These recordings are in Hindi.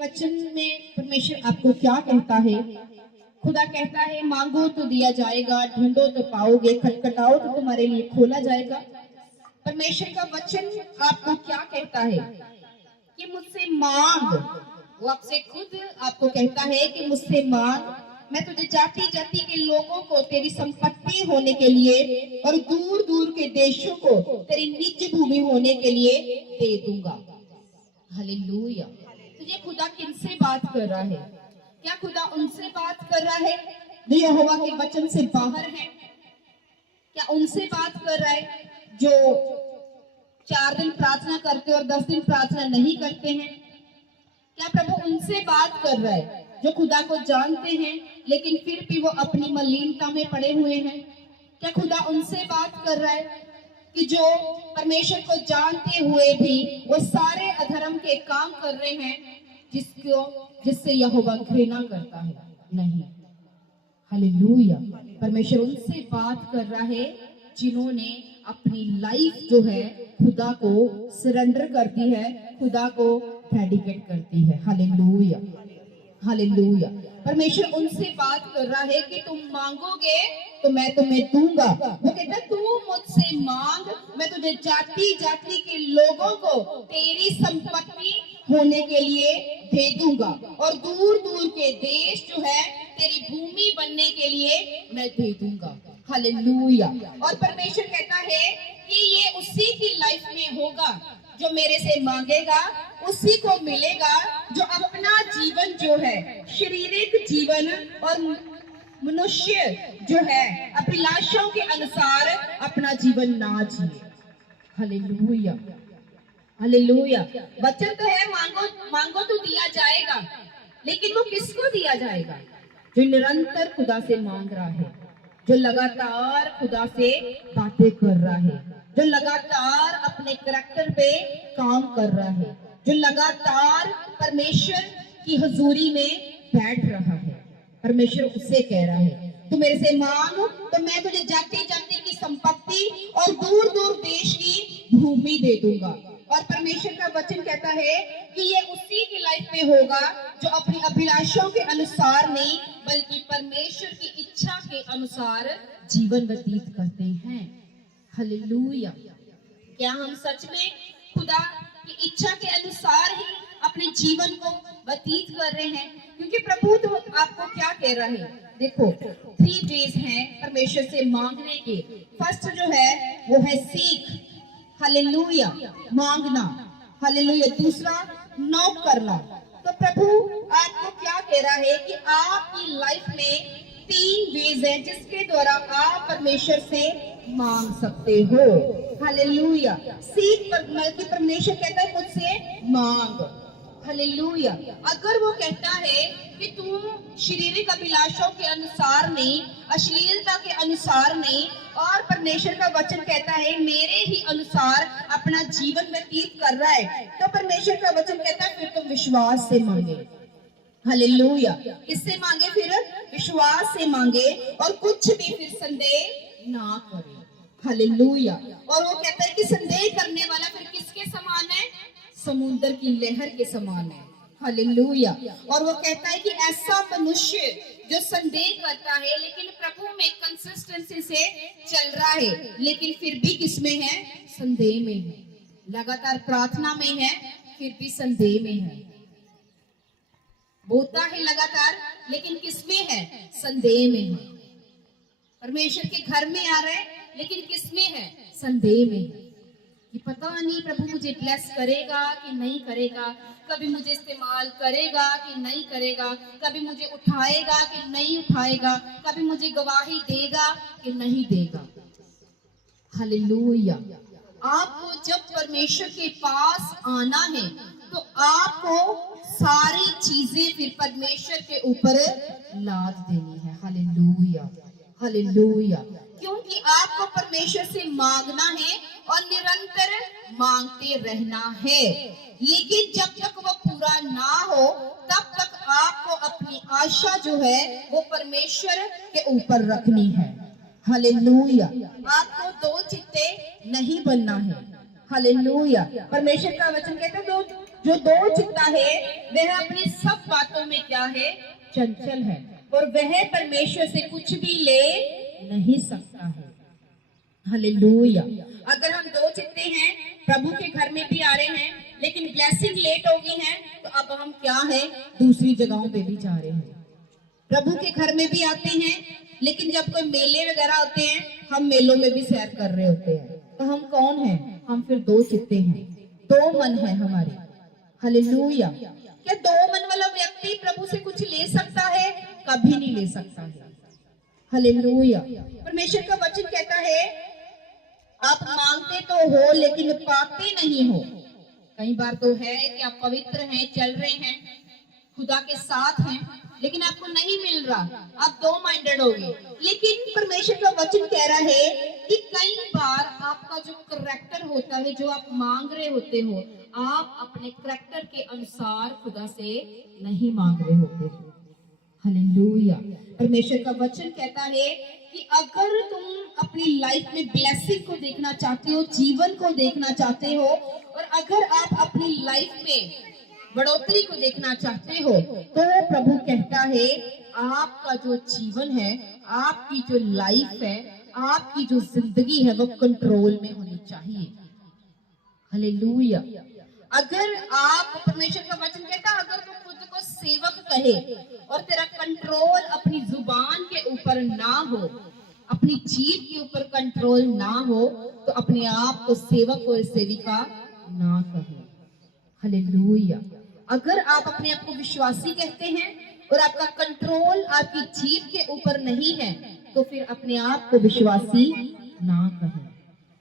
वचन में परमेश्वर आपको क्या कहता है? खुदा कहता है मांगो तो दिया जाएगा, ढूंढो तो पाओगे, खटखटाओ तो तुम्हारे लिए खोला जाएगा। परमेश्वर का वचन आपको क्या कहता है कि मुझसे मांग। वो आपसे खुद आपको कहता है कि मुझसे मांग, मैं तुझे जाति जाति के लोगों को तेरी संपत्ति होने के लिए और दूर दूर के देशों को तेरी निज भूमि होने के लिए दे दूंगा। हालेलुया। तुझे खुदा किनसे बात कर रहा है? क्या खुदा उनसे बात कर रहा है जो यहोवा के वचन से बाहर है? क्या उनसे बात कर रहा है जो 4 दिन प्रार्थना करते और 10 दिन प्रार्थना नहीं करते हैं? क्या प्रभु उनसे बात कर रहा है जो खुदा को जानते हैं लेकिन फिर भी वो अपनी मलिनता में पड़े हुए हैं? क्या खुदा उनसे बात कर रहा है कि जो परमेश्वर को जानते हुए भी वो सारे अधर्म के काम कर रहे हैं जिससे यहोवा घृणा करता है? नहीं। हालेलुया। परमेश्वर उनसे बात कर रहा है जिन्होंने अपनी लाइफ जो है खुदा को सरेंडर कर दी है, खुदा को डेडिकेट करती है। Hallelujah, hallelujah. परमेश्वर उनसे बात कर रहा है कि तुम मांगोगे तो मैं तुम्हें दूंगा। वो कहता है तू मुझसे मांग, मैं तुझे जाति जाति के लोगों को तेरी संपत्ति होने के लिए दे दूंगा और दूर दूर के देश जो है तेरी भूमि बनने के लिए मैं दे दूंगा। हालेलुया। और परमेश्वर कहता है कि ये उसी की लाइफ में होगा जो मेरे से मांगेगा, उसी को मिलेगा जो अपना जीवन जो है शारीरिक जीवन और मनुष्य जो है अभिलाषों के अनुसार अपना जीवन ना जिए। Hallelujah, hallelujah. वचन तो है मांगो मांगो तो दिया जाएगा, लेकिन वो किसको दिया जाएगा? जो निरंतर खुदा से मांग रहा है, जो लगातार खुदा से बातें कर रहा है, जो लगातार अपने करैक्टर पे काम कर रहा है, जो लगातार परमेश्वर की हुजूरी में बैठ रहा है। परमेश्वर उससे कह रहा है तू मेरे से मांग तो मैं तुझे जाति जाति की संपत्ति और दूर दूर देश की भूमि दे दूंगा। और परमेश्वर का वचन कहता है कि ये उसी की लाइफ में होगा जो अपनी अभिलाषों के अनुसार नहीं बल्कि परमेश्वर की इच्छा के अनुसार जीवन व्यतीत करते हैं। हालेलुया। क्या हम सच में खुदा की इच्छा के अनुसार ही अपने जीवन को व्यतीत कर रहे हैं? क्योंकि प्रभु तो आपको क्या कह रहा है? देखो 3 वेज हैं परमेश्वर से मांगने के। फर्स्ट जो है वो है सीख, हालेलुया, मांगना, हालेलुया। दूसरा नॉक करना। तो प्रभु आपको क्या कह रहा है कि आपकी लाइफ में 3 वेज है जिसके द्वारा आप परमेश्वर से मांग सकते हो। हालेलुया। सीख कि परमेश्वर कहता है मुझसे मांग। हालेलुया। अगर वो कहता है कि तू शारीरिक अभिलाषों के अनुसार नहीं, अश्लीलता के अनुसार नहीं, और परमेश्वर का वचन कहता है मेरे ही अनुसार अपना जीवन व्यतीत कर रहा है, तो परमेश्वर का वचन कहता है फिर तुम विश्वास से मांगे। हालेलुया। किससे मांगे? फिर विश्वास से मांगे और कुछ भी फिर संदेह ना करे। हालेलुया। और वो कहता है कि संदेह करने वाला फिर किसके समान है? समुद्र की लहर के समान है। हालेलुया। और वो कहता है कि ऐसा मनुष्य जो संदेह करता है लेकिन प्रभु में कंसिस्टेंसी से चल रहा है, लेकिन फिर भी किसमें है? संदेह में है। लगातार प्रार्थना में है फिर भी संदेह में है। बोलता है लगातार लेकिन किसमें है? संदेह में है। परमेश्वर के घर में आ रहा है लेकिन किसमें है? संदेह में है कि पता नहीं प्रभु मुझे ब्लेस करेगा कि नहीं करेगा, कभी मुझे इस्तेमाल करेगा कि नहीं करेगा, कभी मुझे उठाएगा कि नहीं उठाएगा, कभी मुझे गवाही देगा कि नहीं देगा। हालेलुया। आपको जब परमेश्वर के पास आना है तो आपको सारी चीजें फिर परमेश्वर के ऊपर लाद देनी है। Hallelujah, hallelujah. क्योंकि आपको परमेश्वर से मांगना है और निरंतर मांगते रहना है, लेकिन जब तक वो पूरा ना हो तब तक आपको अपनी आशा जो है वो परमेश्वर के ऊपर रखनी है। हालेलुया। आपको 2 चित्ते नहीं बनना है। हालेलुया। परमेश्वर का वचन कहता है जो दो चित्ता है वह अपनी सब बातों में क्या है, चंचल है, और वह परमेश्वर से कुछ भी ले नहीं सकता है। हालेलुया। अगर हम दो चित्ते हैं, प्रभु के घर में भी आ रहे हैं, लेकिन ब्लेसिंग लेट हो गई है, तो अब हम क्या है, दूसरी जगहों पे भी जा रहे हैं। प्रभु के घर में भी आते हैं, लेकिन जब कोई मेले वगैरह होते हैं, हम मेलों में भी सैर कर रहे होते हैं। तो हम कौन हैं? हम फिर दो चित्ते हैं, दो मन है हमारे। हालेलुया। क्या दो मन वाला व्यक्ति प्रभु से कुछ ले सकता है? कभी नहीं ले सकता है। हालेलुया। परमेश्वर का वचन कहता है, आप मांगते तो हो लेकिन पाते नहीं हो। कई बार तो है कि आप पवित्र हैं, चल रहे हैं, खुदा के साथ हैं, लेकिन आपको नहीं मिल रहा, आप दो माइंडेड हो गए। लेकिन परमेश्वर का वचन कह रहा है कि कई बार आपका जो करैक्टर होता है, जो आप मांग रहे होते हो, आप अपने करैक्टर के अनुसार खुदा से नहीं मांग रहे होते हो। हालेलुया। परमेश्वर का वचन कहता है कि अगर तुम अपनी लाइफ में ब्लेसिंग को देखना चाहते हो, जीवन को देखना चाहते हो, और अगर आप अपनी लाइफ में बढ़ोतरी को देखना चाहते हो, तो प्रभु कहता है आपका जो जीवन है, आपकी जो लाइफ है, आपकी जो जिंदगी है, वो कंट्रोल में होनी चाहिए। हालेलुया। अगर आप, परमेश्वर का वचन कहता है, अगर तुम खुद को सेवक कहे और तेरा कंट्रोल अपनी जुबान के ऊपर ना हो, अपनी जीभ के ऊपर कंट्रोल ना हो, तो अपने आप को सेवक और सेविका ना कहे। हालेलुया। अगर आप अपने आप को विश्वासी कहते हैं और आपका कंट्रोल आपकी जीभ के ऊपर नहीं है, तो फिर अपने आप को विश्वासी ना कहें।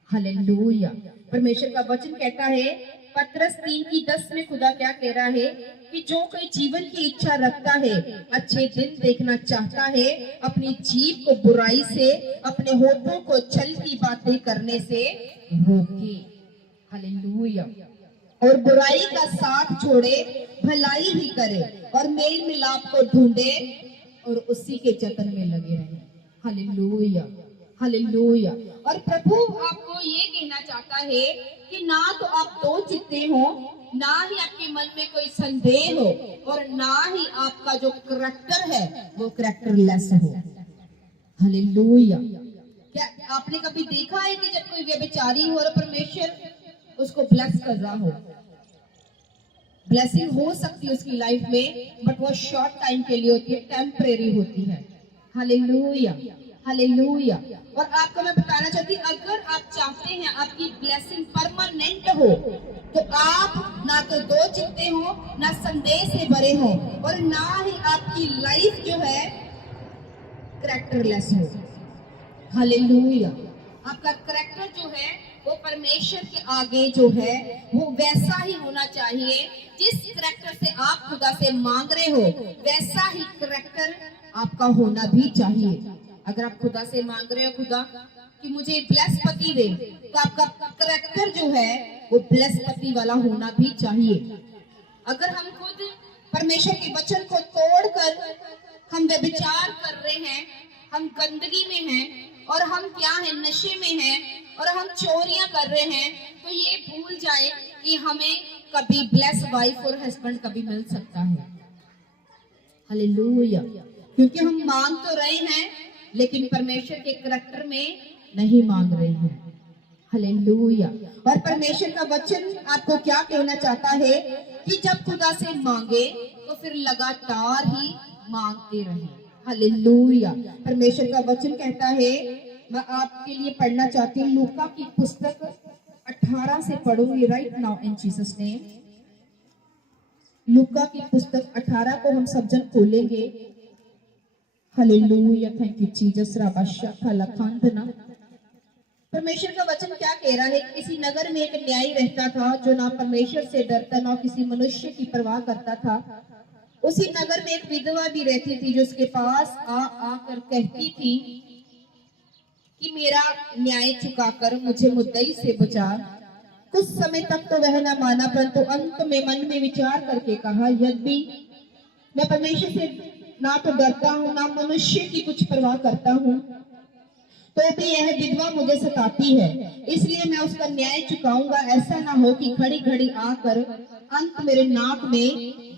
हालेलुया। परमेश्वर का वचन कहता है, पत्रस 3:10 में खुदा क्या कह रहा है कि जो कोई जीवन की इच्छा रखता है, अच्छे दिन देखना चाहता है, अपनी जीभ को बुराई से, अपने होठों को छल की बातें करने से रोके। हालेलुया। और बुराई का साथ छोड़े, भलाई ही करे, और मेल मिलाप को ढूंढे और उसी के जतन में लगे रहे। हालेलुया। हालेलुया। और प्रभु आपको ये कहना चाहता है कि ना तो आप दो चित्ते हो, ना ही आपके मन में कोई संदेह हो, और ना ही आपका जो करैक्टर है वो करैक्टरलेस हो। हालेलुया। क्या आपने कभी देखा है कि जब कोई व्यभिचारी हो और परमेश्वर उसको ब्लेस कर रहा हो? ब्लेसिंग हो सकती है उसकी लाइफ में, बट वो शॉर्ट टाइम के लिए होती है, टेम्परेरी होती है। हालेलुया। हालेलुया। और आपको मैं बताना चाहती हूँ, अगर आप चाहते हैं आपकी ब्लेसिंग परमानेंट हो, तो आप ना तो दो चित्ते हो, ना संदेह से भरे हो, और ना ही आपकी लाइफ जो है करैक्टरलेस हो। हालेलुया। आपका करैक्टर जो है वो परमेश्वर के आगे जो है वो वैसा ही होना चाहिए, जिस करैक्टर से आप खुदा से मांग रहे हो, वैसा ही करैक्टर आपका होना भी चाहिए। अगर आप खुदा से मांग रहे हो, खुदा कि मुझे ब्लेस पति दे, तो आपका करैक्टर जो है वो ब्लेस पति वाला होना भी चाहिए। अगर हम खुद परमेश्वर के वचन को तोड़कर हम व्यभिचार कर रहे हैं, हम गंदगी में हैं, और हम क्या है, नशे में हैं, और हम चोरियां कर रहे हैं, तो ये भूल जाए कि हमें कभी ब्लेस वाइफ और हस्बैंड कभी मिल सकता है। हालेलुया। क्योंकि हम मांग तो रहे हैं, लेकिन परमेश्वर के करैक्टर में नहीं मांग रहे हैं। हालेलुया। और परमेश्वर का वचन आपको क्या कहना चाहता है कि जब खुदा से मांगे तो फिर लगातार ही मांगते रहे। हालेलुया। परमेश्वर का वचन कहता है, मैं आपके लिए पढ़ना चाहती हूँ, लूका की पुस्तक 18 से पढ़ूंगी right now in Jesus name. लूका की पुस्तक 18 को हम सब जन खोलेंगे। हालेलुया। Thank you Jesus. राबाशा खलखंदना। परमेश्वर का वचन क्या कह रहा है? किसी नगर में एक न्यायी रहता था, जो ना परमेश्वर से डरता, ना किसी मनुष्य की परवाह करता था। उसी नगर में एक विधवा भी रहती थी, जो उसके पास आकर कहती थी कि मेरा न्याय चुकाकर मुझे मुद्दई से बचा। कुछ समय तक तो वह न माना, परंतु अंत में मन में विचार करके कहा, यदि मैं परमेश्वर से ना तो डरता हूँ, ना मनुष्य की कुछ परवाह करता हूँ, तो भी यह विधवा मुझे सताती है, इसलिए मैं उसका न्याय चुकाऊंगा। ऐसा ना हो कि घड़ी घड़ी आकर अंत मेरे नाक में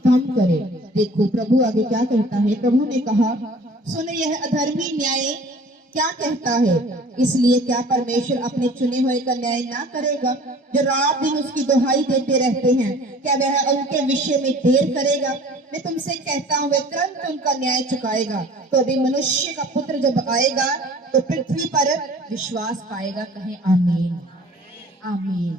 दम करे। देखो प्रभु आगे क्या कहता है। प्रभु ने कहा, सुन यह अधर्मी न्याय क्या कहता है। इसलिए क्या परमेश्वर अपने चुने हुए का न्याय ना करेगा, जो रात दिन उसकी दुहाई देते रहते हैं? क्या वह उनके विषय में देर करेगा? मैं तुमसे कहता हूँ, वह तुरंत उनका न्याय चुकाएगा। तो अभी मनुष्य का पुत्र जब आएगा तो पृथ्वी पर विश्वास पाएगा। कहें आमीन, आमीन,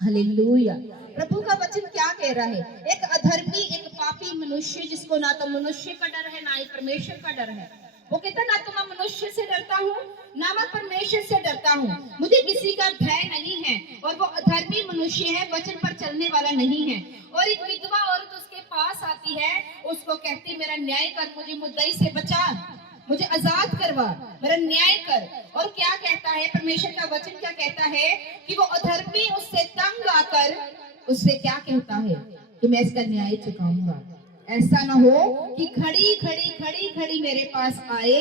हालेलुया। प्रभु का वचन क्या कह रहा है? एक अधर्मी, एक पापी मनुष्य, जिसको ना तो मनुष्य का डर है ना ही परमेश्वर का डर है, वो कहता ना तो मैं मनुष्य से डरता हूँ ना मैं परमेश्वर से डरता हूँ, मुझे किसी का भय नहीं है। और वो अधर्मी मनुष्य है, वचन पर चलने वाला नहीं है। और एक विधवा औरत उसके पास आती है, उसको कहती, मेरा न्याय कर, मुझे मुद्दई से बचा, मुझे आजाद करवा, मेरा न्याय कर। और क्या कहता है परमेश्वर का वचन? क्या कहता है कि वो अधर्मी उससे तंग आकर उससे क्या कहता है कि मैं इसका न्याय चुकाऊंगा। ऐसा ना हो कि खड़ी खड़ी खड़ी खड़ी मेरे पास आए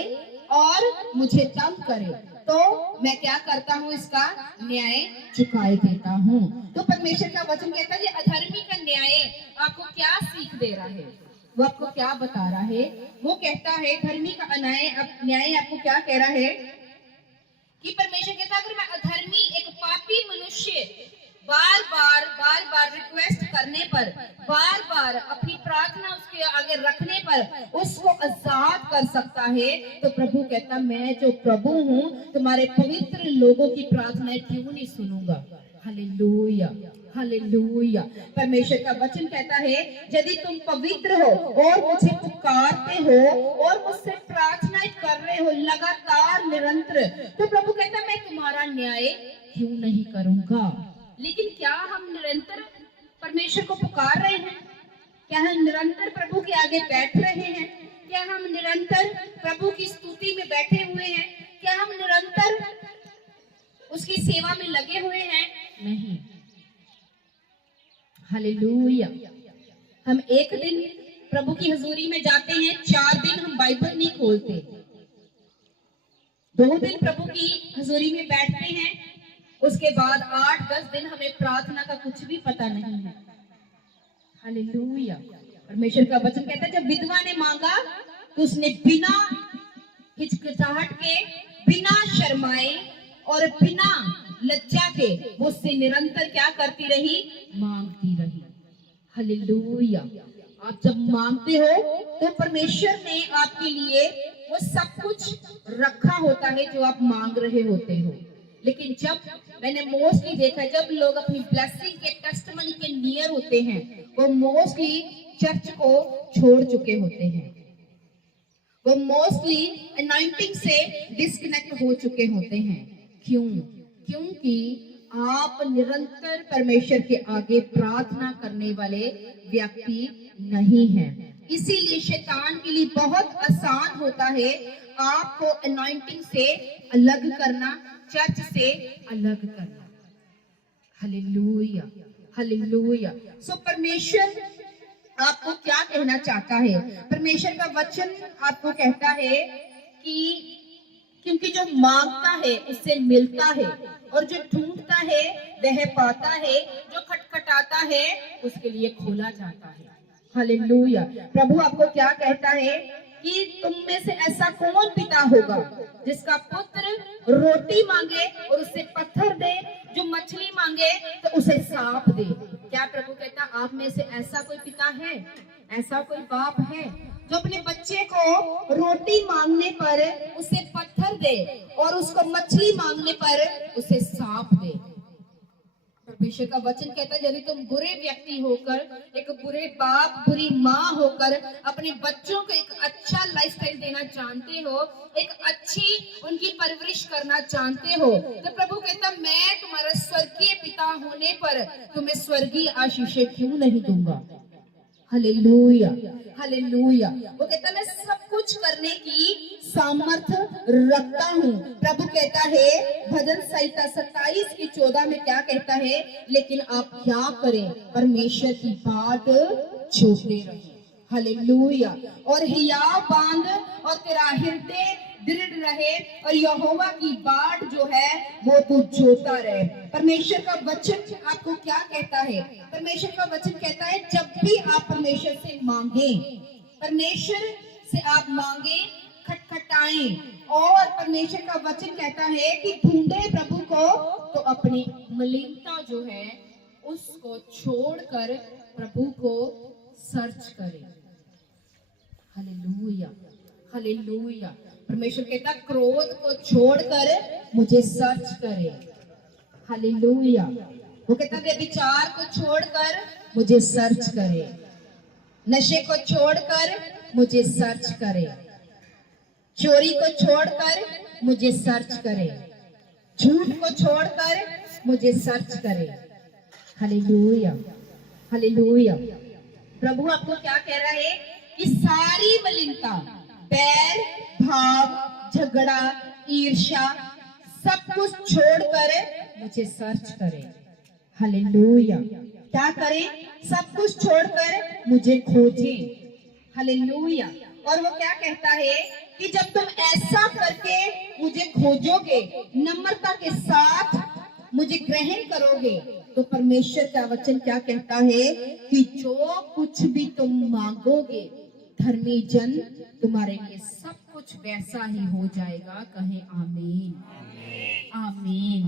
और मुझे तंग करे, तो मैं क्या करता हूँ, इसका न्याय चुकाए देता हूँ। तो परमेश्वर का वचन कहता है अधर्मी का न्याय आपको क्या सीख दे रहा है, वो आपको क्या बता रहा है? वो कहता है धर्मी का न्याय आपको क्या कह रहा है कि परमेश्वर कहता है अगर मैं अधर्मी, एक पापी मनुष्य बार बार रिक्वेस्ट करने पर, बार बार अपनी प्रार्थना उसके आगे रखने पर उसको आजाद कर सकता है, तो प्रभु कहता मैं जो प्रभु हूँ तुम्हारे पवित्र लोगों की प्रार्थनाएं क्यों नहीं सुनूंगा। Hallelujah, hallelujah. परमेश्वर का वचन कहता है यदि तुम पवित्र हो और मुझे पुकारते हो और मुझसे प्रार्थनाएं कर रहे हो लगातार निरंतर, तो प्रभु कहता मैं तुम्हारा न्याय क्यों नहीं करूंगा। लेकिन क्या हम निरंतर परमेश्वर को पुकार रहे हैं? क्या हम निरंतर प्रभु के आगे बैठ रहे हैं? क्या हम निरंतर प्रभु की स्तुति में बैठे हुए हैं? क्या हम निरंतर उसकी सेवा में लगे हुए हैं? नहीं। हालेलुया। हम एक दिन प्रभु की हजूरी में जाते हैं, 4 दिन हम बाइबल नहीं खोलते, 2 दिन प्रभु की हजूरी में बैठते हैं, उसके बाद 8-10 दिन हमें प्रार्थना का कुछ भी पता नहीं है। हालेलुया। परमेश्वर का वचन कहता है जब विधवा ने मांगा तो उसने बिना हिचकिचाहट के, बिना शर्माए और बिना लज्जा के वो उससे निरंतर क्या करती रही? मांगती रही। हालेलुया। आप जब मांगते हो तो परमेश्वर ने आपके लिए वो सब कुछ रखा होता है जो आप मांग रहे होते हो। लेकिन जब मैंने मोस्टली देखा है जब लोग अपनी ब्लेसिंग के, टेस्टिमनी के नियर होते हैं, वो मोस्टली चर्च को छोड़ चुके होते हैं, वो मोस्टली अनॉइंटिंग से डिस्कनेक्ट हो चुके होते हैं। क्यों? क्योंकि आप निरंतर परमेश्वर के आगे प्रार्थना करने वाले व्यक्ति नहीं हैं। इसीलिए शैतान के लिए बहुत आसान होता है आपको अनॉइंटिंग से अलग करना, चर्च से अलग करना। Hallelujah, hallelujah. सो परमेश्वर आपको क्या कहना चाहता है? परमेश्वर का वचन आपको कहता है कि क्योंकि जो मांगता है उससे मिलता है और जो ढूंढता है वह पाता है, जो खटखटाता है उसके लिए खोला जाता है। हालेलुया। प्रभु आपको क्या कहता है कि तुम में से ऐसा कौन पिता होगा जिसका पुत्र रोटी मांगे और उसे पत्थर दे, जो मछली मांगे तो उसे सांप दे? क्या प्रभु कहता आप में से ऐसा कोई पिता है, ऐसा कोई बाप है जो अपने बच्चे को रोटी मांगने पर उसे पत्थर दे और उसको मछली मांगने पर उसे सांप दे? परमेश्वर का वचन कहता है यदि तुम बुरे व्यक्ति होकर, एक बुरे बाप, बुरी माँ होकर अपने बच्चों को एक अच्छा लाइफस्टाइल देना चाहते हो, एक अच्छी उनकी परवरिश करना चाहते हो, तो प्रभु कहता मैं तुम्हारा स्वर्गीय पिता होने पर तुम्हें स्वर्गीय आशीषें क्यों नहीं दूंगा। Hallelujah, hallelujah. वो कहता मैं सब कुछ करने की सामर्थ्य रखता हूँ। प्रभु कहता है भजन संहिता 27:14 में क्या कहता है? लेकिन आप क्या करें? परमेश्वर की बात छूते रहे। हालेलुया। और हियाव बांध और तेरा हृदय दृढ़ रहे और यहोवा की बाट जो है वो तू जोता रहे। परमेश्वर का वचन आपको क्या कहता है? परमेश्वर का वचन कहता है जब भी आप परमेश्वर से मांगे, परमेश्वर से आप मांगे, खटखटाएं, और परमेश्वर का वचन कहता है कि ढूंढे प्रभु को तो अपनी मलिनता जो है उसको छोड़कर प्रभु को सर्च करें। Hallelujah, hallelujah. परमेश्वर कहता क्रोध को छोड़कर मुझे सर्च करे। हालेलुया। वो कहता व्यभिचार को छोड़कर मुझे सर्च करे, नशे को छोड़कर मुझे सर्च करे, चोरी को छोड़कर मुझे सर्च करे, झूठ को छोड़कर मुझे सर्च करे। Hallelujah, hallelujah. प्रभु आपको क्या कह रहा है कि सारी मलिनता, बैर, भाव, झगड़ा, ईर्ष्या, सब कुछ छोड़कर मुझे सर्च करे। हालेलुया। क्या करें? सब कुछ छोड़कर मुझे खोजें। हालेलुया। और वो क्या कहता है कि जब तुम ऐसा करके मुझे खोजोगे, नम्रता के साथ मुझे ग्रहण करोगे, तो परमेश्वर का वचन क्या कहता है कि जो कुछ भी तुम मांगोगे धर्मी जन तुम्हारे लिए सब कुछ वैसा ही हो जाएगा। कहें आमीन, आमीन,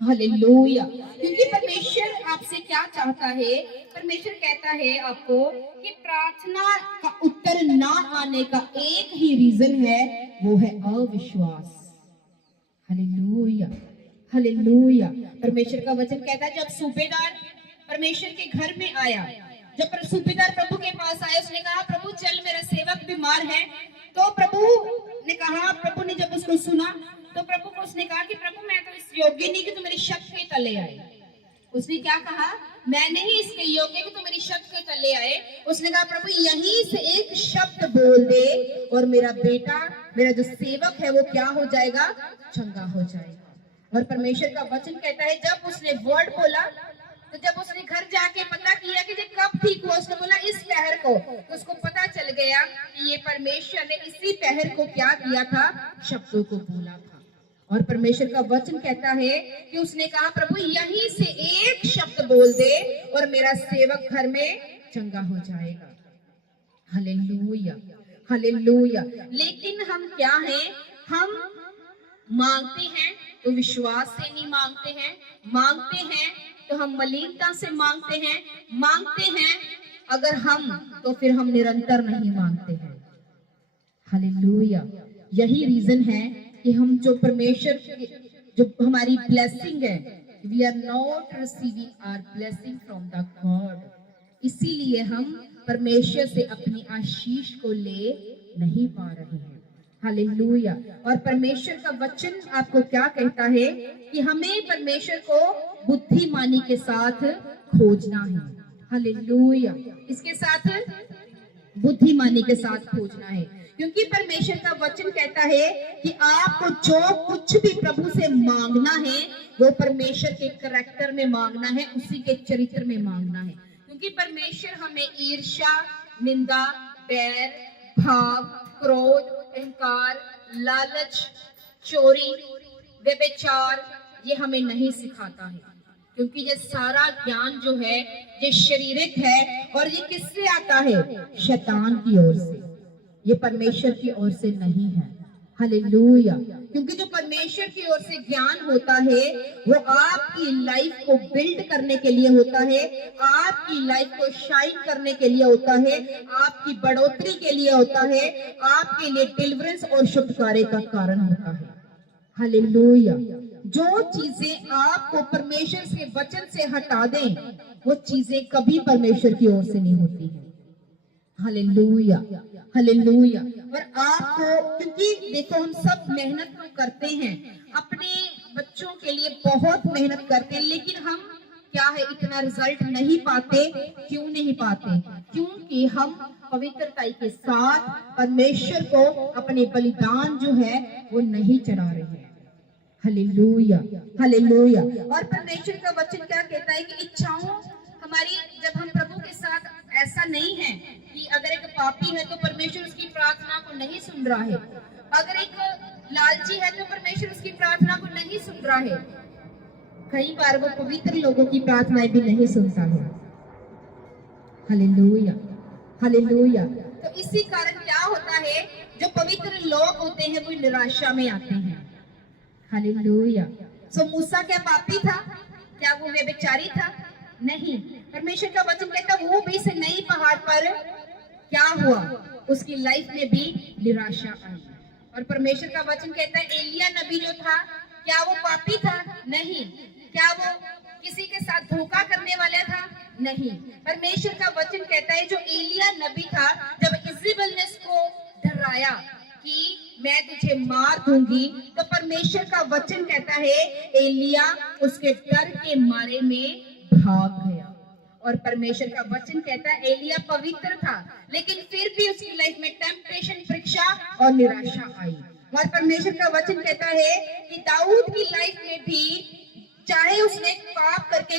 हालेलुया। क्योंकि परमेश्वर आपसे क्या चाहता है? परमेश्वर कहता है आपको कि प्रार्थना का उत्तर ना आने का एक ही रीजन है, वो है अविश्वास। Hallelujah, hallelujah. परमेश्वर का वचन कहता है जब सूबेदार परमेश्वर के घर में आया, जब सूबेदार प्रभु के पास आया, उसने कहा प्रभु चल मेरा सेवक बीमार है। तो प्रभु ने कहा, प्रभु ने जब उसको सुना तो प्रभु को उसने कहा कि प्रभु मैं तो इस योग्य नहीं कि तुम मेरी छत के तले आए। उसने क्या कहा? मैं नहीं इसके योग्य कि तुम मेरी छत के तले आए। उसने कहा प्रभु यहीं से एक शब्द बोल दे और मेरा बेटा, मेरा जो सेवक है वो क्या हो जाएगा? चंगा हो जाएगा। और परमेश्वर का वचन कहता है जब उसने वर्ड बोला, तो जब उसने घर जाके पता किया कि ये कब ठीक हुआ, उसने बोला इस पहर को, तो उसको पता चल गया कि ये परमेश्वर ने इसी पहर को क्या किया था? शब्दों को बोला था। और परमेश्वर का वचन कहता है कि उसने कहा प्रभु यहीं से एक शब्द बोल दे और मेरा सेवक घर में चंगा हो जाएगा। Hallelujah, hallelujah. लेकिन हम क्या हैं? हम मांगते हैं तो विश्वास से नहीं मांगते हैं, मांगते हैं तो हम मलिनता से मांगते हैं, मांगते हैं अगर हम तो फिर हम निरंतर नहीं मांगते हैं। हालेलुया। यही रीजन है कि हम जो परमेश्वर जो हमारी ब्लेसिंग है, we are not receiving our blessing from the God, इसीलिए हम परमेश्वर से अपनी आशीष को ले नहीं पा रहे हैं। हालेलुया। और परमेश्वर का वचन आपको क्या कहता है कि हमें परमेश्वर को बुद्धिमानी के साथ खोजना है। हालेलुया। इसके साथ बुद्धिमानी के साथ खोजना है, क्योंकि परमेश्वर का वचन कहता है कि आपको जो कुछ भी प्रभु से मांगना है वो परमेश्वर के करैक्टर में मांगना है, उसी के चरित्र में मांगना है। क्योंकि परमेश्वर हमें ईर्ष्या, निंदा, बैर, भाव, क्रोध, अहंकार, लालच, चोरी, व्यभिचार ये हमें नहीं सिखाता है। क्योंकि ये सारा ज्ञान जो है ये शारीरिक है और ये किससे आता है? शैतान की ओर से, ये परमेश्वर की ओर से नहीं है। हालेलुया। क्योंकि जो परमेश्वर की ओर से ज्ञान होता है वो आपकी लाइफ को बिल्ड करने के लिए होता है, आपकी लाइफ को शाइन करने के लिए होता है, आपकी बढ़ोतरी के लिए होता है, आपके लिए डिलीवरेंस और छुटकारे का कारण होता है। हालेलुया। जो चीजें आपको परमेश्वर के वचन से हटा दें वो चीजें कभी परमेश्वर की ओर से नहीं होती है। Hallelujah, hallelujah. और आपको, क्योंकि देखो हम सब मेहनत तो करते हैं, अपने बच्चों के लिए बहुत मेहनत करते हैं, लेकिन हम क्या है इतना रिजल्ट नहीं पाते। क्यों नहीं पाते? क्योंकि हम पवित्रता के साथ परमेश्वर को अपने बलिदान जो है वो नहीं चढ़ा रहे हैं। Hallelujah, hallelujah. और परमेश्वर का वचन क्या कहता है कि इच्छाओं हमारी, जब हम प्रभु के साथ ऐसा नहीं है कि अगर पापी है तो परमेश्वर उसकी प्रार्थना को नहीं सुन रहा है। अगर एक लालची है तो परमेश्वर उसकी प्रार्थना को नहीं सुन रहा है। कई बार वो पवित्र लोगों की प्रार्थनाएं भी नहीं सुनता है। Hallelujah, hallelujah. तो इसी कारण क्या होता है, जो पवित्र लोग होते हैं वो निराशा में आते हैं। हालेलुया। सो मूसा क्या पापी था? क्या वो व्यभिचारी था? नहीं। परमेश्वर का वचन कहता वो भी से नई पहाड़ पर क्या हुआ, उसकी लाइफ में भी निराशा आई। और परमेश्वर का वचन कहता है एलिया नबी जो था, क्या वो पापी था? नहीं। क्या वो किसी के साथ धोखा करने वाला था? नहीं। परमेश्वर का वचन कहता है जो एलिया नबी था, जब इजेबेल ने उसको डराया कि मैं तुझे मार दूंगी, तो परमेश्वर का वचन कहता है एलिया उसके डर के मारे में भाग गया। और परमेश्वर का वचन कहता है एलिया पवित्र था, लेकिन फिर भी उसकी लाइफ में टेम्पटेशन, परीक्षा और निराशा आई। और परमेश्वर का वचन कहता है कि दाऊद की लाइफ में भी चाहे उसने पाप करके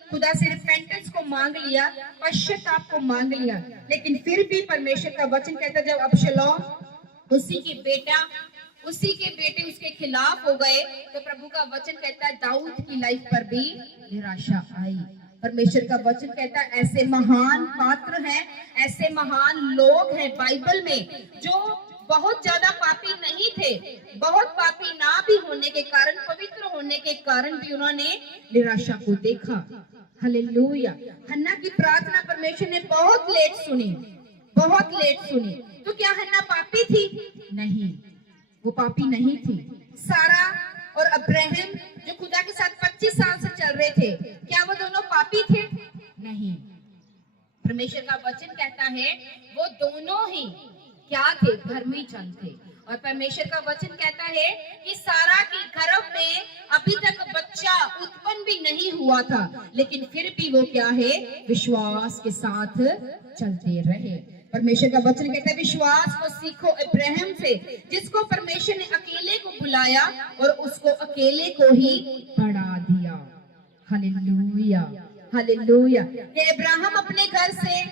खुदा से रिपेंटेंस को मांग लिया, पश्चाताप को मांग लिया, लेकिन फिर भी परमेश्वर का वचन कहता है जब अबशलोम उसी के बेटे उसके खिलाफ हो गए, तो प्रभु का वचन कहता है दाऊद की लाइफ पर भी निराशा आई। परमेश्वर का वचन कहता है ऐसे महान पात्र हैं, ऐसे महान लोग हैं बाइबल में जो बहुत ज्यादा पापी नहीं थे, बहुत पापी ना भी होने के कारण, पवित्र होने के कारण भी उन्होंने निराशा को देखा। हालेलुया। हन्ना की प्रार्थना परमेश्वर ने बहुत लेट सुनी, बहुत लेट सुनी। तो क्या हन्ना पापी थी? नहीं, वो पापी नहीं थी। सारा और अब्राहम जो खुदा के साथ 25 साल से चल रहे थे, क्या वो दोनों पापी थे? नहीं। परमेश्वर का वचन कहता है वो दोनों ही क्या थे? धर्मी जन थे। और परमेश्वर का वचन कहता है कि सारा की गर्भ में अभी तक बच्चा उत्पन्न भी नहीं हुआ था, लेकिन फिर भी वो क्या है? विश्वास के साथ चलते रहे। परमेश्वर का वचन कहता है विश्वास को सीखो अब्राहम से, जिसको परमेश्वर ने अकेले को बुलाया और उसको अकेले को ही बढ़ा दिया। Hallelujah, hallelujah. ये अब्राहम अपने घर से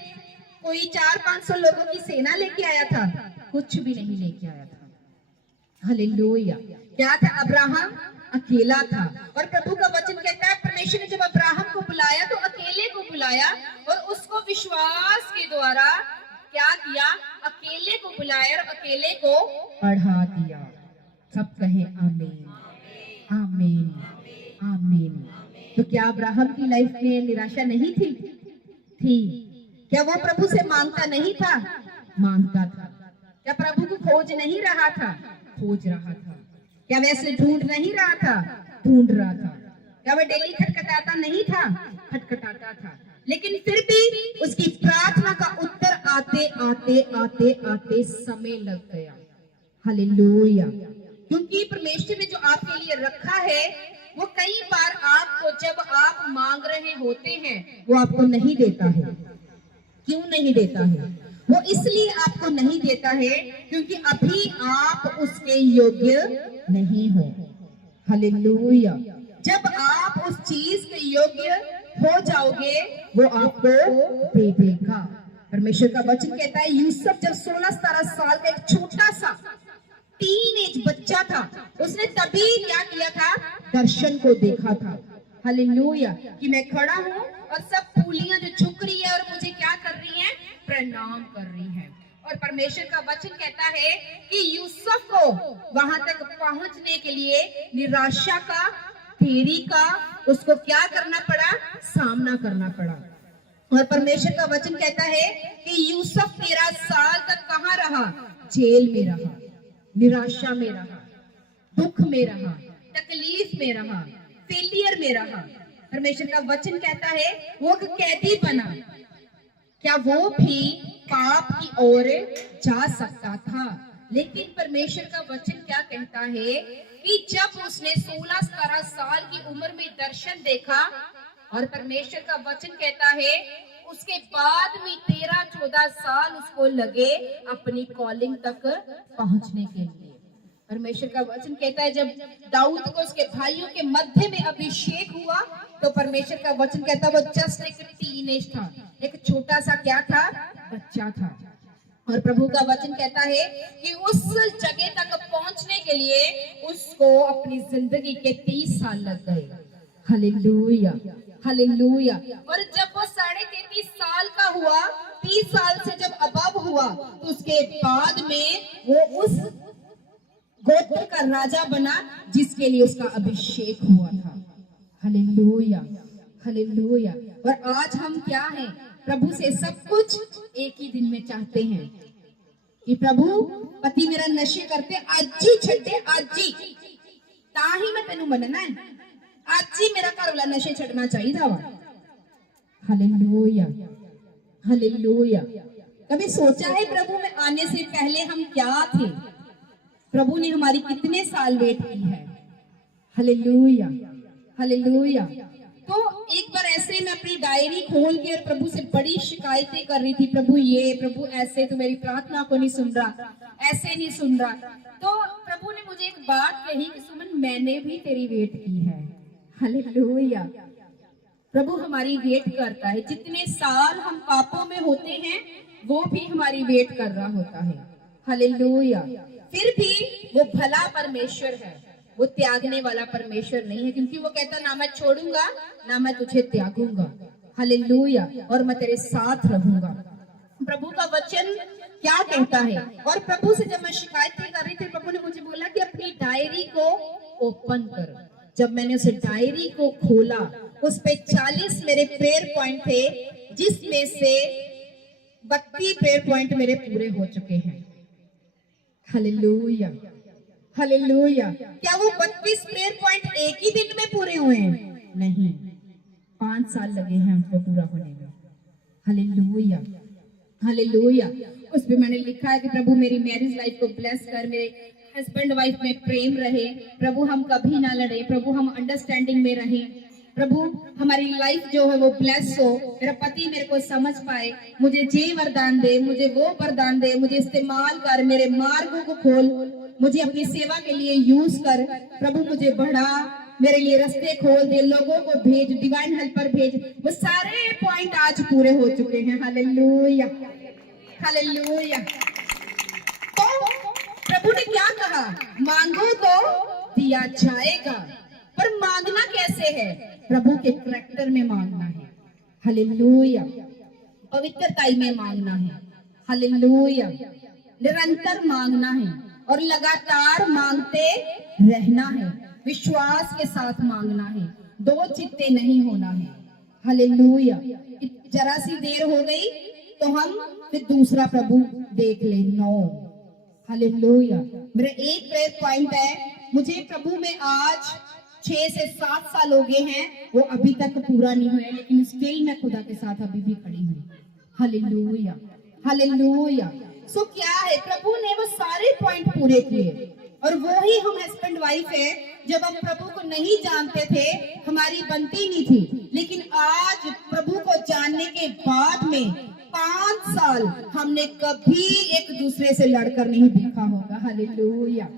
कोई 400-500 लोगों की सेना लेके आया था? कुछ भी नहीं लेके आया था। हालेलुया। क्या था? अब्राहम अकेला था। और प्रभु का वचन कहता है परमेश्वर ने जब अब्राहम को बुलाया तो अकेले को बुलाया और उसको विश्वास के द्वारा क्या किया? अकेले को बुलाया और अकेले को बढ़ा दिया। सब कहे आमीन, आमीन, आमीन। तो क्या अब्राहम की लाइफ में निराशा नहीं थी? थी। क्या वो प्रभु से मांगता नहीं था? मांगता था। क्या प्रभु को खोज नहीं रहा था? खोज रहा था। क्या वैसे ढूंढ नहीं रहा था? ढूंढ रहा था। क्या वह डेली खटखटाता नहीं था? खटखटाता था। लेकिन फिर भी उसकी प्रार्थना का उत्तर आते आते आते आते समय लग गया। हालेलुया। क्योंकि परमेश्वर ने जो आपके लिए रखा है वो कई बार आपको जब आप मांग रहे होते हैं वो आपको नहीं देता है। क्यों नहीं देता है? वो इसलिए आपको नहीं देता है क्योंकि अभी आप उसके योग्य नहीं हो। हालेलुया। जब आप उस चीज के योग्य हो जाओगे वो आपको दे देगा। परमेश्वर का वचन कहता है यूसुफ जब 16-17 साल का एक छोटा सा टीनेज बच्चा था, उसने तभी क्या किया था? दर्शन को देखा था। हालेलुया। कि मैं खड़ा हूँ और सब फूलियां जो झुक रही है और मुझे क्या कर रही हैं? प्रणाम कर रही हैं। और परमेश्वर का वचन कहता है कि यूसुफ को वहां तक पहुंचने के लिए निराशा का, देरी का उसको क्या करना पड़ा? सामना करना पड़ा। और परमेश्वर का वचन कहता है कि यूसुफ 13 साल तक कहाँ रहा? जेल में रहा, निराशा में रहा, दुख में रहा, तकलीफ में रहा, फेलियर में रहा। परमेश्वर का वचन कहता है वो कैदी बना। क्या वो भी पाप की ओर जा सकता था? लेकिन परमेश्वर का वचन क्या कहता है कि जब उसने 16-17 साल की उम्र में दर्शन देखा, और परमेश्वर का वचन कहता है उसके बाद में 13-14 साल उसको लगे अपनी कॉलिंग तक पहुंचने के लिए। परमेश्वर का वचन कहता है जब दाऊद को उसके भाइयों के मध्य में अभिषेक हुआ तो परमेश्वर का वचन कहता है वो जस्ट एक टीनेज था, एक छोटा सा क्या था? बच्चा था। और प्रभु का वचन कहता है कि उस जगह तक पहुंचने के लिए उसको अपनी जिंदगी के 30 साल लग गए। Hallelujah, hallelujah. और जब वो 33.5 साल का हुआ, 30 साल से जब अबव हुआ, तो उसके बाद में वो उस गोत्र का राजा बना जिसके लिए उसका अभिषेक हुआ था। Hallelujah, hallelujah. और आज हम क्या हैं? प्रभु से सब कुछ एक ही दिन में चाहते हैं कि प्रभु पति मेरा नशे करते, आज ही छड्डे, आज ही ताही मैं तेनू मनना है, आज ही मेरा घर वाला नशे छड़ना चाहिए था। Hallelujah, hallelujah. कभी सोचा है प्रभु में आने से पहले हम क्या थे? प्रभु ने हमारी कितने साल वेट की है। Hallelujah, hallelujah. तो एक बार ऐसे मैं अपनी डायरी खोल के और प्रभु से बड़ी शिकायतें कर रही थी, प्रभु ये, प्रभु ऐसे, तो मेरी प्रार्थना को नहीं सुन रहा, ऐसे नहीं सुन रहा। तो प्रभु ने मुझे एक बात कही कि सुमन, मैंने भी तेरी वेट की है। हालेलुया। प्रभु हमारी वेट करता है। जितने साल हम पापों में होते हैं वो भी हमारी वेट कर रहा होता है। हालेलुया। फिर भी वो भला परमेश्वर है, वो त्यागने वाला परमेश्वर नहीं है, क्योंकि वो कहता ना मैं छोड़ूंगा ना मैं तुझे त्यागूंगा। हालेलुया। और मैं तेरे साथ रहूंगा। प्रभु का वचन क्या कहता है? और प्रभु से जब मैं शिकायतें कर रही थी, प्रभु ने मुझे बोला कि अपनी डायरी को ओपन कर। जब मैंने उस डायरी को खोला, उस पे 40 मेरे प्रेयर पॉइंट थे, जिसमें से 32 प्रेयर पॉइंट मेरे पूरे हो चुके हैं। Hallelujah, hallelujah. क्या वो 32 प्रेयर पॉइंट एक ही दिन में पूरे हुए हैं? नहीं, 5 साल लगे हैं हमको पूरा होने में। Hallelujah, hallelujah. उस पे मैंने लिखा है कि प्रभु मेरी मैरिज लाइफ को ब्लेस कर, मेरे हस्बैंड वाइफ में प्रेम रहे, प्रभु हम कभी ना लड़े, प्रभु हम अंडरस्टैंडिंग में रहें, प्रभु हमारी लाइफ जो है वो ब्लेस हो, मेरा पति मेरे को समझ पाए, मुझे ये वरदान दे, मुझे वो वरदान दे, मुझे इस्तेमाल कर, मेरे मार्गों को खोल, मुझे अपनी सेवा के लिए यूज कर, प्रभु मुझे बढ़ा, मेरे लिए रास्ते खोल दे, लोगों को भेज, डिवाइन हेल्पर भेज। वो सारे पॉइंट आज पूरे हो चुके हैं। Hallelujah, hallelujah. तो प्रभु ने क्या कहा? मांगो तो दिया जाएगा। पर मांगना कैसे है? प्रभु के करैक्टर में मांगना है। हालेलुया। पवित्रताई में मांगना है। हालेलुया। निरंतर मांगना है और लगातार मांगते रहना है। विश्वास के साथ मांगना है, दो चित्ते नहीं होना है। हालेलुया। जरा सी देर हो गई तो हम फिर दूसरा प्रभु देख ले। No, hallelujah. मेरा एक प्रेयर पॉइंट है, मुझे प्रभु में आज 6 से 7 साल हो गए हैं, वो अभी तक पूरा नहीं हुआ, लेकिन स्टिल मैं खुदा के साथ अभी भी खड़ी हूँ। Hallelujah, hallelujah. सो क्या है? प्रभु ने वो सारे पॉइंट पूरे किए और वो ही हम हस्बैंड वाइफ है। जब हम प्रभु को नहीं जानते थे, हमारी बनती नहीं थी, लेकिन आज प्रभु को जानने के बाद में 5 साल हमने कभी एक दूसरे से लड़कर नहीं देखा होगा। Hallelujah,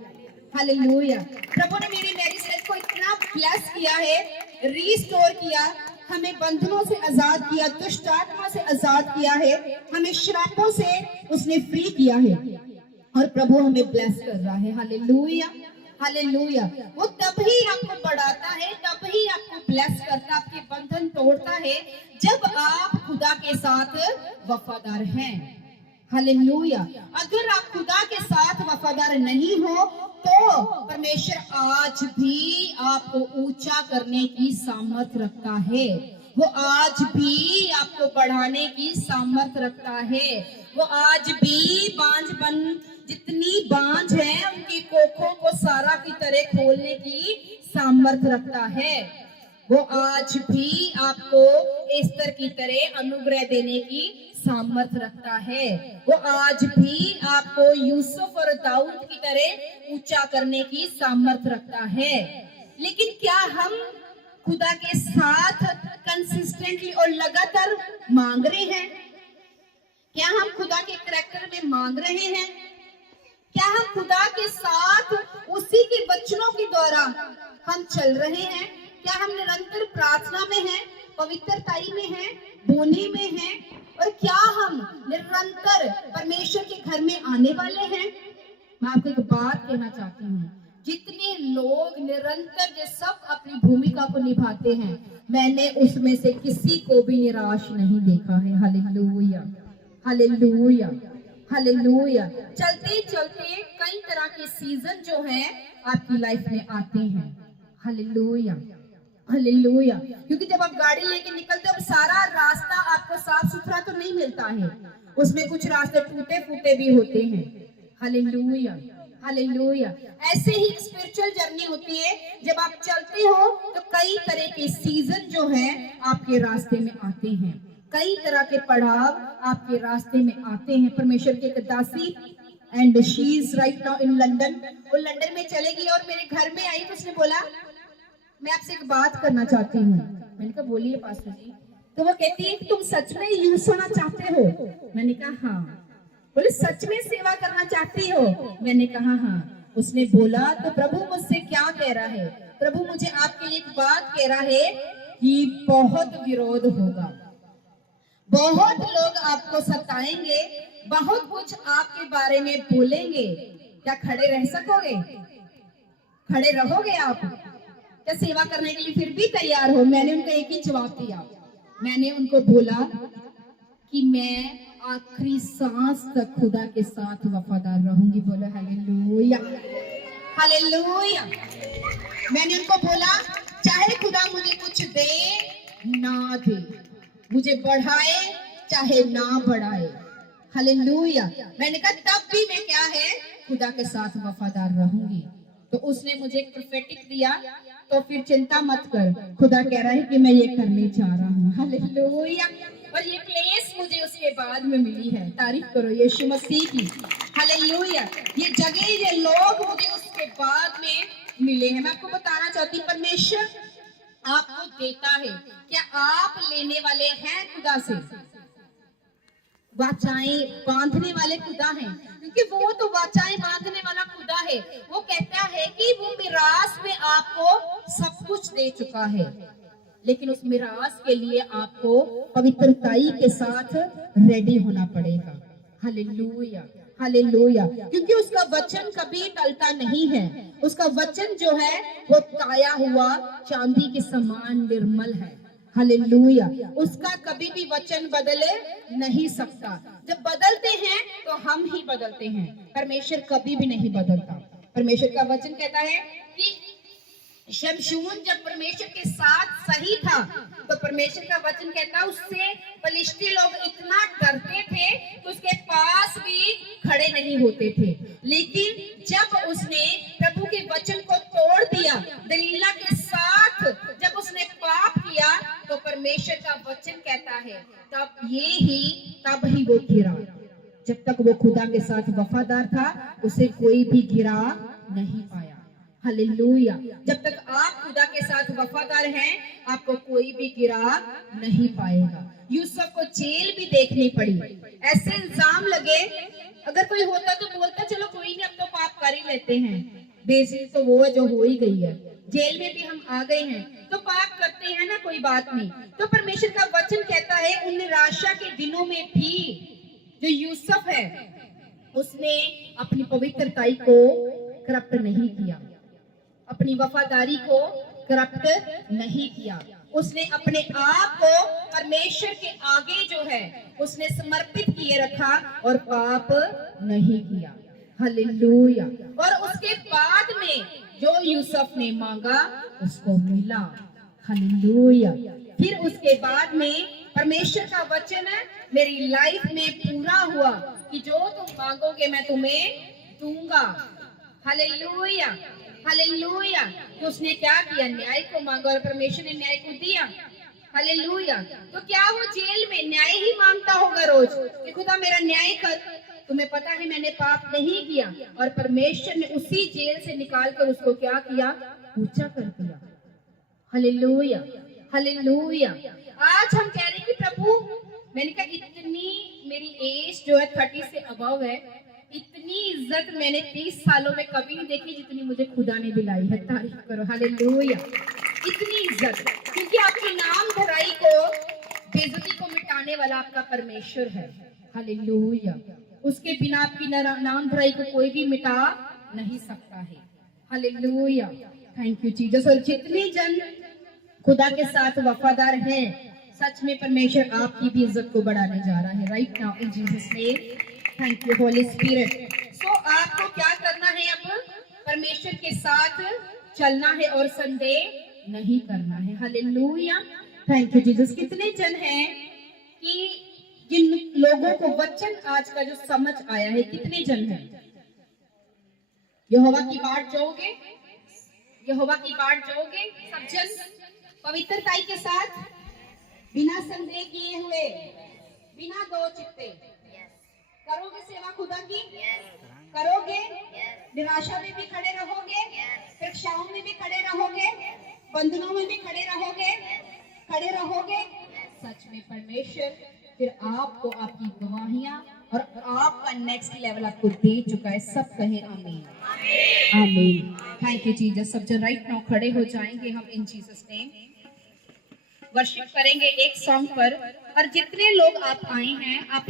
hallelujah. प्रभु ने मेरी मैरिज लाइफ को इतना ब्लेस किया है, रीस्टोर किया, हमें बंधनों से आजाद किया, दुष्ट आत्मा से आजाद किया है, हमें श्रापों से उसने फ्री किया है और प्रभु हमें ब्लेस कर रहा है। Hallelujah, hallelujah. वो तभी आपको बढ़ाता है, तभी आपको ब्लेस करता, आपके बंधन तोड़ता है, जब आप खुदा के साथ वफादार हैं। हालेलुया। अगर आप खुदा के साथ वफादार नहीं हो तो परमेश्वर आज भी आपको ऊंचा करने की सामर्थ रखता है। वो आज भी आपको बढ़ाने की सामर्थ रखता है। वो आज भी बांझपन, जितनी बांझ है उनकी कोखों को सारा की तरह खोलने की सामर्थ रखता है। वो आज भी आपको एस्तर की तरह अनुग्रह देने की सामर्थ रखता है। वो आज भी आपको यूसुफ और दाऊद की तरह ऊंचा करने की सामर्थ रखता है। लेकिन क्या हम खुदा के साथ कंसिस्टेंटली और लगातार मांग रहे हैं? क्या हम खुदा के करैक्टर में मांग रहे हैं? क्या हम खुदा के साथ उसी के वचनों के द्वारा हम चल रहे हैं? क्या हम निरंतर प्रार्थना में हैं, पवित्रताई में हैं, बोने में हैं? और क्या हम निरंतर परमेश्वर के घर में आने वाले हैं? मैं आपको एक बात कहना चाहती हूँ, जितने लोग निरंतर ये सब अपनी भूमिका को निभाते हैं, मैंने उसमें से किसी को भी निराश नहीं देखा है। Hallelujah, hallelujah, hallelujah. चलते चलते कई तरह के सीजन जो हैं आपकी लाइफ में आते हैं। Hallelujah, hallelujah. क्योंकि जब आप गाड़ी लेके निकलते हो, सारा रास्ता आपको साफ सुथरा तो नहीं मिलता है, उसमें कुछ रास्ते टूटे फूटे भी होते हैं। Hallelujah, hallelujah. ऐसे ही एक स्पिरिचुअल जर्नी होती है, जब आप चलते हो तो कई तरह के सीजन जो है आपके रास्ते में आते हैं, कई तरह के पड़ाव आपके रास्ते में आते हैं। परमेश्वर के एक दासी, and she is right now in London, वो लंदन में चलेगी और मेरे घर में आई तो उसने बोला मैं आपसे एक बात करना चाहती हूँ। मैंने कहा बोलिए पास्टर जी। तो वो कहती है तुम सच में यूज होना चाहते हो? मैंने कहा हाँ। बोले सच में सेवा करना चाहती हो? मैंने कहा हाँ। उसने बोला तो प्रभु मुझसे क्या कह रहा है? प्रभु मुझे आपके लिए एक बात कह रहा है कि बहुत विरोध होगा, बहुत लोग आपको सताएंगे, बहुत कुछ आपके बारे में बोलेंगे। क्या खड़े रह सकोगे? खड़े रहोगे आप? क्या सेवा करने के लिए फिर भी तैयार हो? मैंने उनको एक ही जवाब दिया, मैंने उनको बोला कि मैं आखिरी सांस तक खुदा के साथ वफादार रहूंगी। बोलो हालेलुया, हालेलुया। मैंने उनको बोला चाहे खुदा मुझे कुछ दे ना दे, मुझे बढ़ाए चाहे ना बढ़ाए, हालेलुया। मैंने कहा तब भी मैं क्या है खुदा के साथ वफादार रहूंगी। तो उसने मुझे एक प्रोफेटिक दिया, तो फिर चिंता मत कर, खुदा कह रहा है कि मैं ये करने जा रहा हूँ। हालेलुया। और ये प्लेस मुझे उसके बाद में मिली है। तारीफ करो यीशु मसीह की। हालेलुया। ये जगह, ये लोग मुझे उसके बाद में मिले हैं। मैं आपको बताना चाहती हूँ, परमेश्वर आपको देता है, क्या आप लेने वाले हैं खुदा से? वाचाएं बांधने वाले खुदा हैं, क्योंकि वो तो वाचाएं बांधने वाला खुदा है। वो कहता है कि वो मिरास में आपको सब कुछ दे चुका है, लेकिन उस मिरास के लिए आपको पवित्रताई के साथ रेडी होना पड़ेगा। Hallelujah, hallelujah. क्योंकि उसका वचन कभी टलता नहीं है। उसका वचन जो है वो ताया हुआ चांदी के समान निर्मल है। हालेलुया। उसका कभी भी वचन बदले नहीं सकता। जब बदलते हैं तो हम ही बदलते हैं, परमेश्वर कभी भी नहीं बदलता। परमेश्वर का वचन कहता है कि शमशून जब परमेश्वर के साथ सही था, तो परमेश्वर का वचन कहता है उससे फलिश्ती लोग इतना डरते थे कि उसके पास भी खड़े नहीं होते थे। लेकिन जब उसने प्रभु के वचन को तोड़ दिया, दलीला के साथ जब उसने पाप किया, तो परमेश्वर का वचन कहता है तब ही वो गिरा। जब तक वो खुदा के साथ वफादार था, उसे कोई भी गिरा नहीं पाया। हालेलुया। जब तक आप खुदा के साथ वफादार हैं, आपको कोई भी गिरा नहीं पाएगा। यूसुफ को जेल भी देखनी पड़ी, ऐसे इल्जाम लगे। अगर कोई होता तो बोलता चलो कोई नहीं, अब तो पाप कर ही लेते हैं, बेसिस तो वो है जो हो ही गई है, जेल में भी हम आ गए हैं तो पाप करते हैं ना, कोई बात नहीं। तो परमेश्वर का वचन कहता है उन निराशा के दिनों में भी जो यूसुफ है उसने अपनी पवित्रताई को करप्ट नहीं किया, अपनी वफादारी को करप्ट नहीं किया। उसने अपने आप को परमेश्वर के आगे जो है उसने समर्पित किए रखा और पाप नहीं किया। हालेलुया। और उसके बाद में जो यूसुफ ने मांगा उसको मिला। हालेलुया। फिर उसके बाद में परमेश्वर का वचन मेरी लाइफ में पूरा हुआ कि जो तुम मांगोगे मैं तुम्हें दूंगा। Hallelujah, hallelujah. तो उसने क्या किया? न्याय को मांगा और परमेश्वर ने न्याय को दिया। हालेलुया। तो क्या वो जेल में न्याय ही मांगता होगा रोज कि खुदा मेरा न्याय कर? तुम्हें पता है मैंने पाप नहीं किया, और परमेश्वर ने उसी जेल से निकालकर उसको क्या किया? ऊंचा कर दिया। Hallelujah, hallelujah. आज हम कह रहे हैं कि प्रभु, मैंने कहा इतनी मेरी एज जो है 30 से अबव है, इतनी इज्जत मैंने 30 सालों में कभी नहीं देखी जितनी मुझे खुदा ने दिलाई है। तारीफ करो। हालेलुया। इतनी इज्जत, क्योंकि आपके नाम धराई को, बेइज्जती को मिटाने बनाने वाला आपका परमेश्वर है। हालेलुया। उसके बिना आपकी नाम धराई को कोई भी मिटा नहीं सकता है। हालेलुया। Thank you Jesus. और जितने जन खुदा के साथ वफादार हैं, सच में परमेश्वर आपकी भी इज्जत को बढ़ाने जा रहा है right now in Jesus name. Thank you holy spirit. So आपको क्या करना है? अब परमेश्वर के साथ चलना है और संदेह नहीं करना है। हालेलुया। Thank you Jesus. कितने जन हैं कि जिन लोगों को वचन आज का जो समझ आया है, कितने जन हैं? यहोवा की बाट जोगे, यहोवा की बाट जोगे सब जन पवित्रताई के साथ, बिना संदेह किए हुए, बिना दो चित्ते करोगे सेवा खुदा की? करोगे? निराशा में भी खड़े रहोगे, परीक्षाओं में भी खड़े रहोगे, बंधनों में भी खड़े रहोगे, खड़े रहोगे। सच में परमेश्वर फिर आपको आपकी गवाहियां और आपका नेक्स्ट लेवल आपको दे चुका है। सब कहें आमीन आमीन। Thank you Jesus. सब जन राइट नाउ खड़े हो जाएंगे हम इन जीसस नेम। वर्शिप करेंगे एक सॉन्ग पर, और जितने लोग आप आए हैं आप